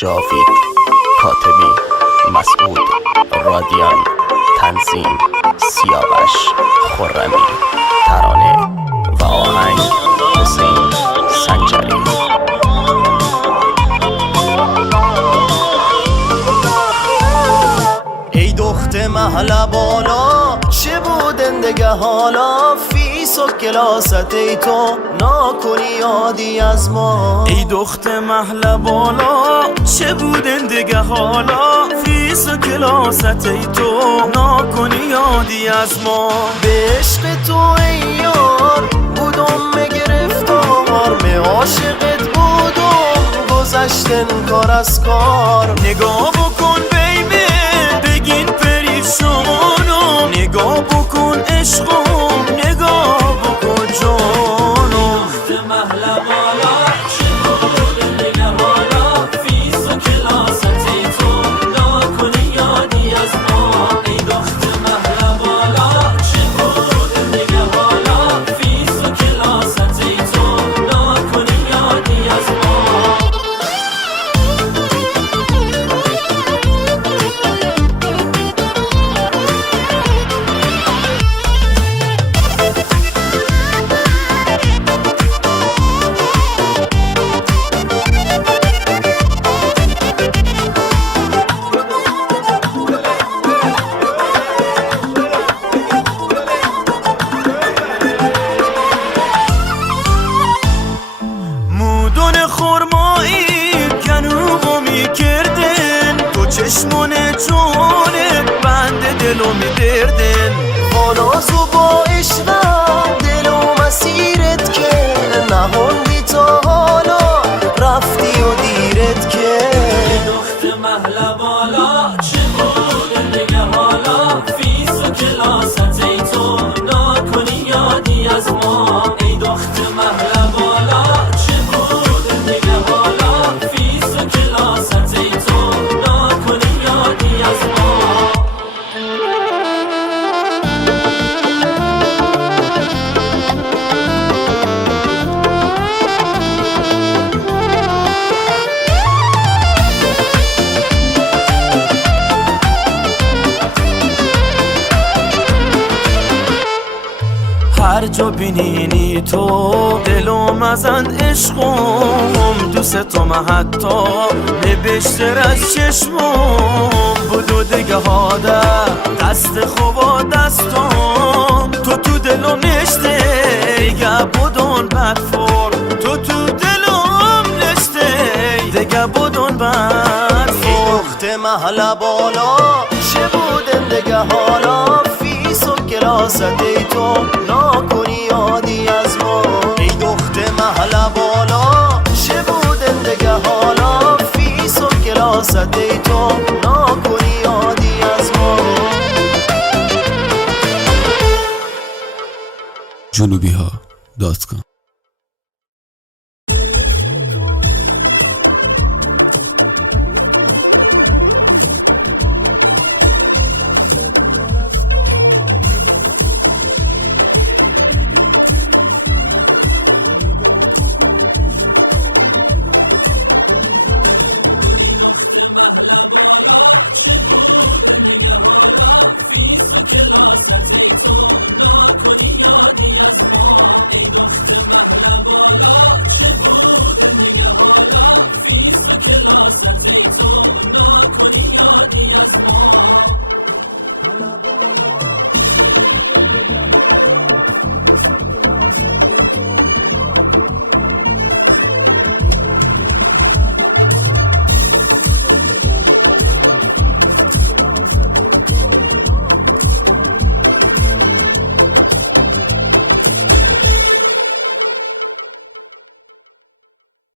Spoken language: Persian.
جاوید کاتبی، مسعود رادیان، تنظیم سیاوش خرمی، ترانه و آهنگ حسین سنجری. ای دخت محله بالا چه بودن دگه حالا، فیس و کلاست ای تو ناکنی یادی از ما. ای دخت محله بالا چه بودن دگه حالا، فیس و کلاست ای تو ناکنی یادی از ما. به عشق تو ای یار بودم گرفتار، می عاشقت بودم گذشتن کار از کار. نگاه بکن بیبی بگین پریشانم، نگاه بکن عشقم، نگاه بکن جانم. دخت محله بالا چه بودن دگه حالا، فیس و کلاست ای تو ناکنی یادی از ما. ای دخت محله بالا چه بودن دگه حالا، فیس و کلاست ای تو ناکنی یادی از ما. مودون خرمایی کنوغو میکردن، تو چشمون جونه بند دلو میدردن. خلاص و با عشقم دل و مسیرت که نهوندی تا حالا رفتی و دیرت که. دخت محله بالا چه بودن دگه حالا، فیس و کلاست ای تو ناکنی یادی از ما. ای دخت محله بالا چه بودن دگه حالا، فیس و کلاست ای تو ناکنی یادی از ما. هر جا بینینی تو دلو مزن عشقم، دوستم حتی نبشتر از چشمم. بودو دیگه هاده دست خوبا دستم، تو دلو نشته دیگه بودون بدفور، تو دلم نشته دیگه بودون بدفور. دخت محله بالا چه بودن دگه حالا، فیس و کلاست ای تو ناکنی یادی از ما. ای دخت محله بالا چه بودن دگه حالا، فیس و کلاست ای تو ناکنی یادی از ما. junubiha.com